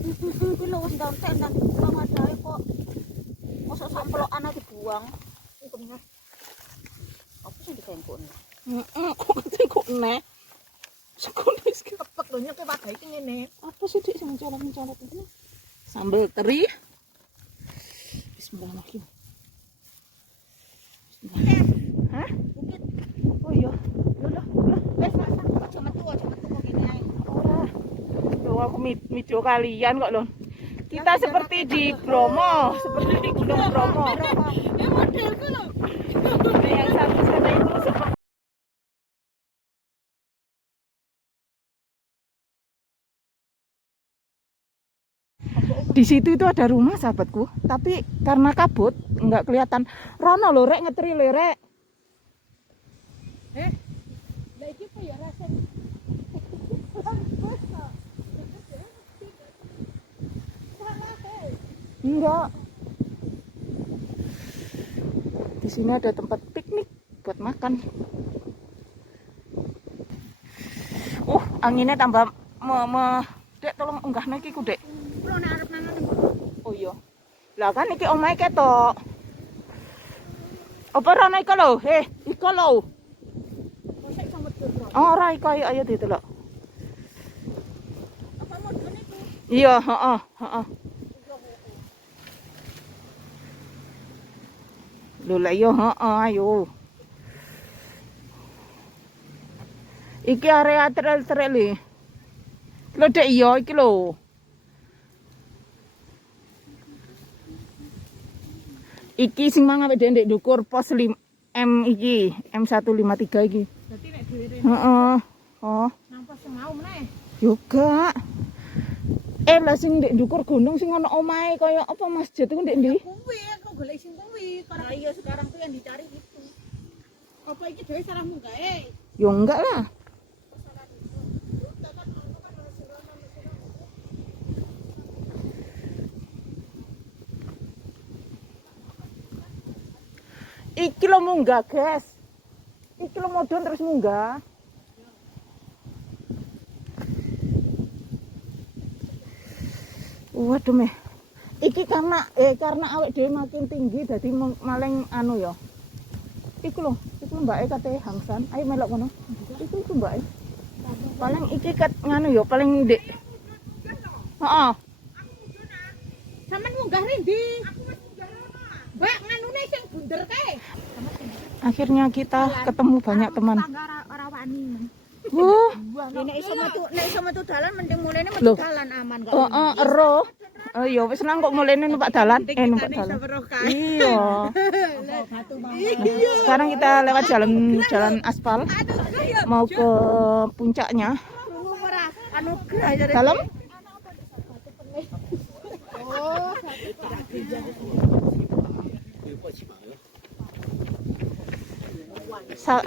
Iki lho wis ndontek nang sama dae kok. Mosok sampelokan dibuang. Iku bener. Apa sing dikengkone? Kok kengkone? Sekone wis Kepek lho nyek wadah iki ngene. apa sih Dik sing mencolok-mencolok iki? Sambal teri. Bismillahirrahmanirrahim. Hah? Bukit. Oh iya. Lho. Wes masak aja metu kok kene ae. Ora. Loh aku video kalian kok loh. Kita seperti di Bromo, seperti di Gunung Bromo. Ya modelku lho. Yang satu sana itu seperti di situ itu ada rumah sahabatku, tapi karena kabut nggak kelihatan. Rono lho rek ngetri lho rek. Lah iki apa ya rasa? Enggak. Di sini ada tempat piknik buat makan. Anginnya tambah Dek tolong unggah iki ku, Dek. Lho nek arep nang ngene. Oh iya. Lah kan iki omahe ketok. Apa rono iku lho? Iku lho. Mosok iso metu. Ora iku ayo didelok. Apa modone iku? Iya, heeh. Lho lah yo ayo. Iki area trail iki. Lho Dek iya iki lho. Iki sing mang awake dhewe ndek ndukur pos M iki, M153 iki. Berarti nek dhewe rene Heeh. Oh, nang pos mau meneh. yoga. Lah sing ndek ndukur gunung sing ana omahe kaya apa masjid iku ndek ndi? Kuwi aku golek sing kuwi. Karena iya sekarang tuh yang dicari itu. Apa iki dhewe salahmu gae? Yo enggak lah. Iki lo munggah, guys. Iki lo modon terus munggah. Waduh meh. Iki karena awake dhewe makin tinggi dadi maling anu ya. Iku lho mbake kate Hamsan. Ayo melok kono. Iku mbake. Paling iki kat nganu ya, paling ndek. Heeh. Sampeyan munggah rendi? Aku wis munggah rono. Mbak nganune sing bunder kae. Akhirnya kita ketemu banyak teman. Ora wani. Nek iso metu dalan mending mulene metu Loh. dalan aman kok. Ero. Oh iya wis nang kok mulene numpak dalan. Numpak dalan. Iya. Iya. Sekarang kita lewat jalan aspal mau ke puncaknya. Anugerah ya. Dalam? Oh,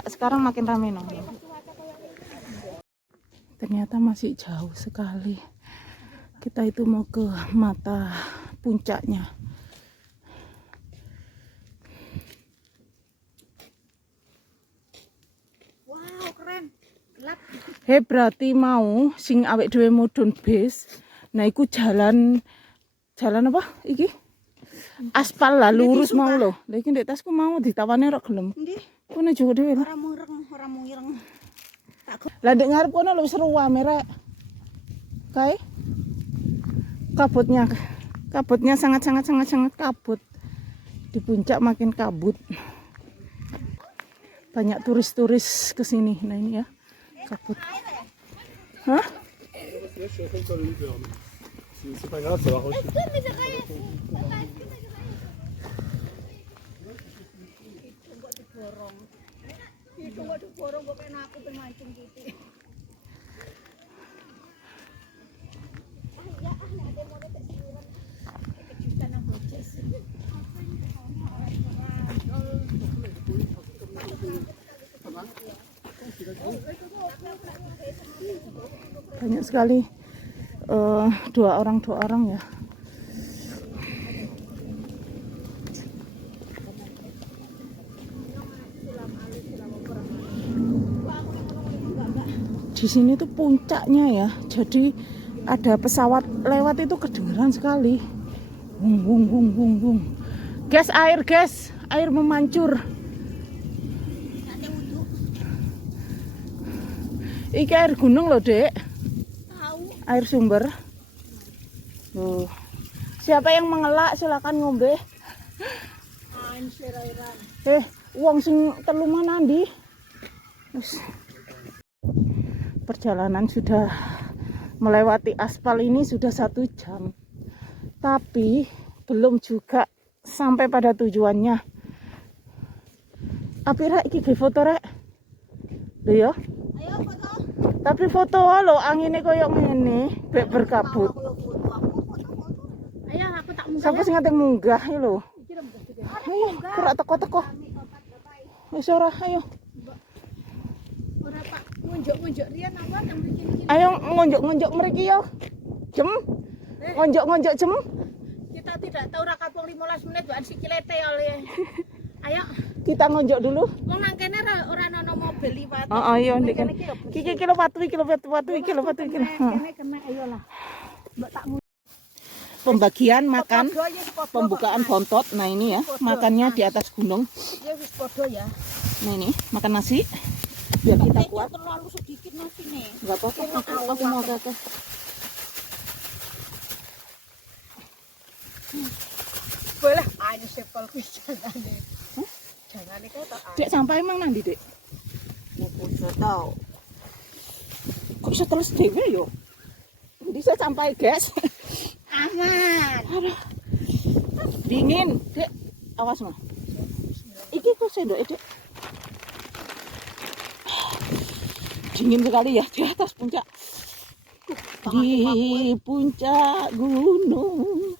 Sekarang makin ramai no. Ternyata masih jauh sekali. Kita itu mau ke mata puncaknya. wow, keren. Gelap. Berarti mau sing awake dhewe mudhun bis. Nah, iku jalan apa iki? Aspal lah lurus mau lho. Lah iki ndek tasku mau ditawani ora gelem. Nggih, Kono juga dhewe lho. ora mungireng. Lah ndek ngarep kono lho wis ruwame rek. Kae. Kabutnya sangat kabut. Di puncak makin kabut. Banyak turis-turis ke sini. Nah ini ya, kabut. Hah? C'est pas grave, ça va rechuter. Itu kok diborong kok kena aku mancing gitu. Banyak sekali dua orang ya. Di sini tuh puncaknya ya, jadi ada pesawat lewat itu kedengeran sekali. Wung wung wung wung wung. Guys, air memancur. Iki air gunung loh, Dek. Tahu. Air sumber. Tuh. Siapa yang mengelak silakan ngombe. Wong sing telu mana ndi? Perjalanan sudah melewati aspal ini sudah 1 jam. Tapi belum juga sampai pada tujuannya. Api rek iki ge foto rek. Lho ya. Ayo foto. Tapi foto lo anginnya koyo ngene, bek berkabut. Ayo aku tak munggah. Sapa sing ngate munggah iki lho. Ayo, gerak teko-teko. Wis ora, ayo. Ora Pak, ngunjuk-ngunjuk riyen apa yang bikin Ayo ngonjok-ngonjok mriki yo. Jem. Ngonjok-ngonjok jem. kita tidak tahu ra kapung 15 menit mbak sikilete oleh. Ayo, Kita ngonjok dulu. wong nang kene ora ono mobil liwat. Oh iya ndek. Iki lho patu iki. Kene kena ayo lah. Mbak tak Pembagian makan, pembukaan bontot. Nah ini ya, makannya di atas gunung. ya wis podo ya. Nah ini, makan nasi. Biar kita kuat. Terlalu sedikit nasi nih. Enggak apa-apa, aku mau ke. Boleh, ini sepol kuwi janane. Janane kae tok. Dek sampai emang nanti, Dek? Ojo tau. Kok bisa terus dewe yo? Bisa sampai, guys. Aman. Aduh. Dingin, Dek. Awas mah. Iki kok sendok, Dek. Dingin sekali ya di atas puncak. Di puncak gunung.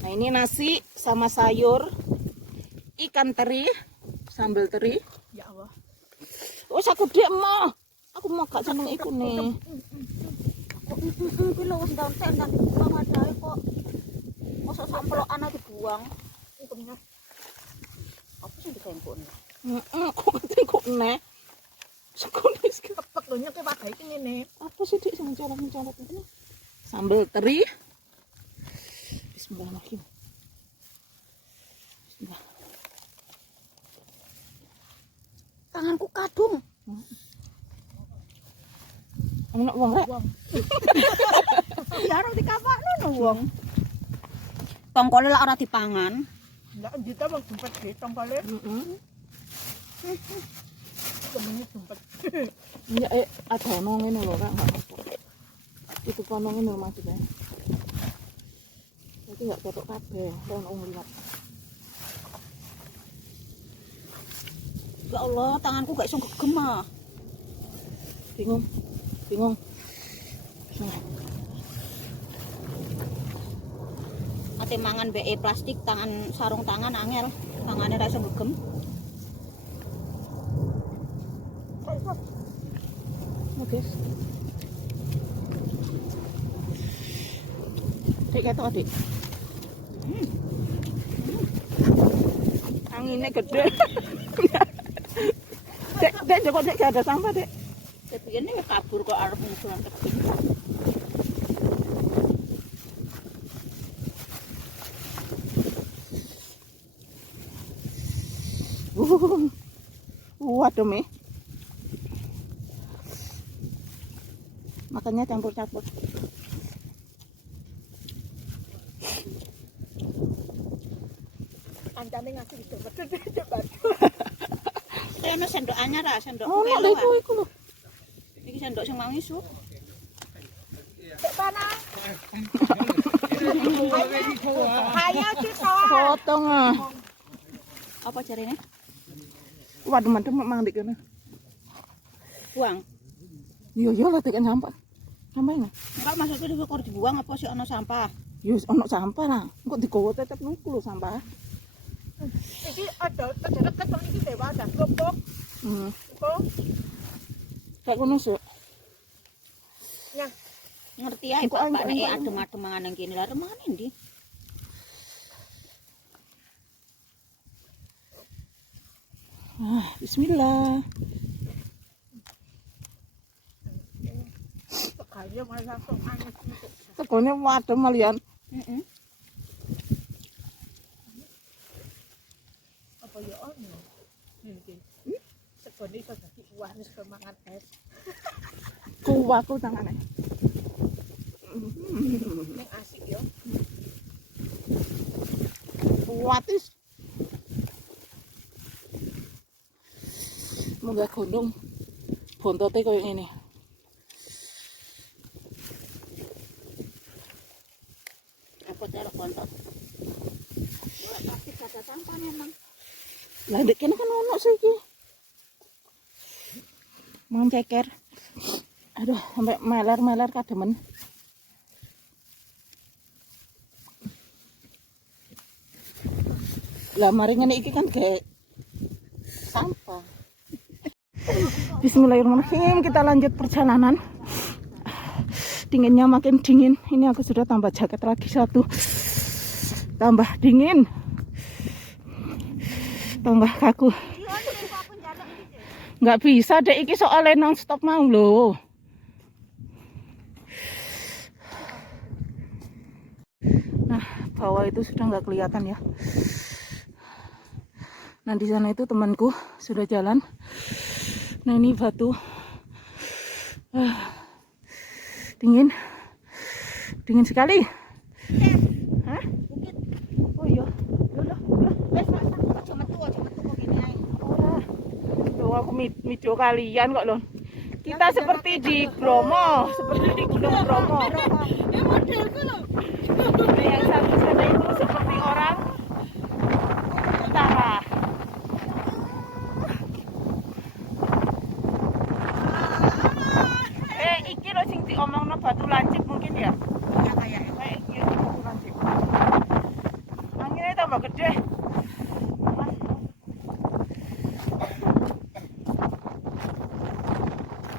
Nah ini nasi sama sayur, ikan teri, sambal teri. Ya Allah. Oh aku dia mau, aku mau gak seneng iku nih. Iki lho wis daun tenan sama dae kok. Mosok samplokan dibuang. Ikunnya. Apa sih dikempukne? Kok kok nek. Sekone Kepek lho nyeke wadah iki ngene. apa sih dik sing mencolot ini? Sambal teri. Bismillahirrahmanirrahim. Bismillah. Tanganku kadung. Ana wong rek. Ya ora dikapakno no wong. Tongkole lak ora dipangan. Ndak ndita wong jempet ge tongkole. Heeh. Kemenye jempet. Ya ada ono ngene lho Kak, enggak apa. Itu ono ngene lho maksudnya. Itu enggak ketok kabeh, ono ngliwat. Ya Allah, tanganku gak iso gegem ah. Bingung. Ate mangan BE plastik tangan sarung tangan angel. Tangane ra iso gegem. Oke. Dek ketok, Dik. Anginnya gede. Dek, kok Dek gak ada sampah, Dek? Tapi ini kabur kok arep ngusulan kecil. Waduh, Mi. Makannya campur-campur. Kancane ngasih wis gede batu. Ono sendok anyar ah, sendok Oh, pelo. iku lho. Iki sendok sing mau isu. Cek panah. Ayo kita. Potong ah. Apa jarene? Waduh, mantep mang dik kene. Buang. Iya lah tekan sampah. Sampahnya. Enggak maksudnya dikor dibuang apa sih ono sampah? Ya wis ono sampah lah. Kok digowo tetep niku lho sampah. Iki ada deket iki dewa ada lopok. Iku Kayak ngono sih. ya ngerti ae kok Pak nek adem-adem mangan nang kene lah mangan endi? Bismillah. Kaya malah langsung aneh gitu. Tegone wadem malian. Apa ya ono? Iki. Segone iso dadi buah wis mangan es. Kuwaku tangane. Ning asik ya. Kuatis. Munggah gondong. Bontote koyo ngene. Apa cara kontak? Wah, pasti kata sampah memang. Lah ndek kene kan ono sih iki. Mau ceker. Aduh, sampai meler-meler kademen. Lah mari ngene iki kan kayak sampah. Bismillahirrahmanirrahim, kita lanjut perjalanan. Dinginnya makin dingin. Ini aku sudah tambah jaket lagi satu. Tambah dingin. Tambah kaku. Nggak bisa deh, iki soalnya non stop mau loh. Nah, bawah itu sudah nggak kelihatan ya. Nah, di sana itu temanku sudah jalan. Nah, ini batu. Dingin. Dingin sekali. Hah? Oh iya. Loh, aku video kalian kok loh. Kita seperti di Bromo, seperti di Gunung Bromo. Ya modelku loh. Nah, yang satu sana itu seperti orang utara. Iki loh sing diomongno batu lancip mungkin ya. Ya kayak Iya, batu lancip. Anginnya tambah gede.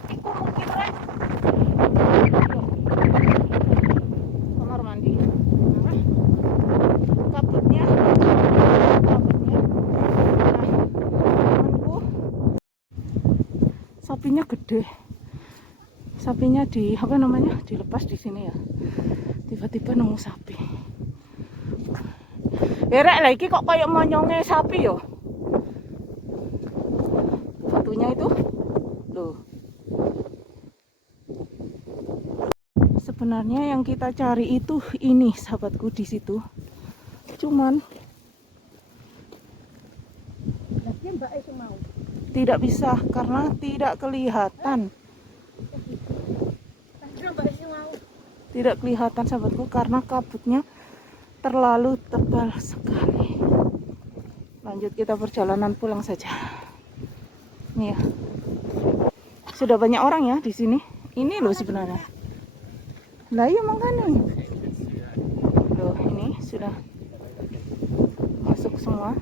Iku mungkin kan kamar mandi. Kabutnya. Nah, temanku sapinya gede. Sapinya dilepas di sini ya. Tiba-tiba nemu sapi. Rek lah iki kok kayak monyonge sapi yo. Batunya itu loh. Sebenarnya yang kita cari itu ini sahabatku di situ. Cuman tidak bisa karena tidak kelihatan. Tidak kelihatan sahabatku karena kabutnya terlalu tebal sekali. Lanjut kita perjalanan pulang saja. Nih ya. Sudah banyak orang ya di sini. Ini loh sebenarnya. Lah iya makanya. Loh ini sudah masuk semua.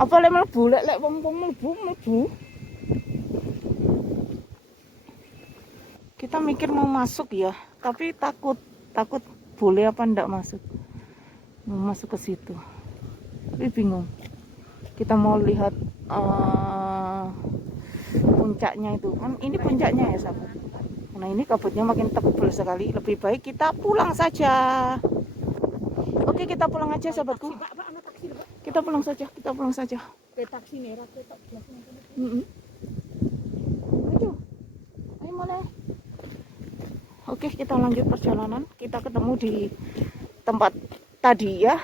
Apa lek mlebu lek wong mlebu. Kita mikir mau masuk ya, tapi takut boleh apa ndak masuk. Mau masuk ke situ. Tapi bingung. Kita mau lihat puncaknya itu. Kan ini puncaknya ya, sahabat. Nah, ini kabutnya makin tebal sekali. Lebih baik kita pulang saja. Oke, kita pulang aja, sahabatku. Kita pulang saja. taksi merah ketok belakang. Ayo mana? Oke, kita lanjut perjalanan. Kita ketemu di tempat tadi ya.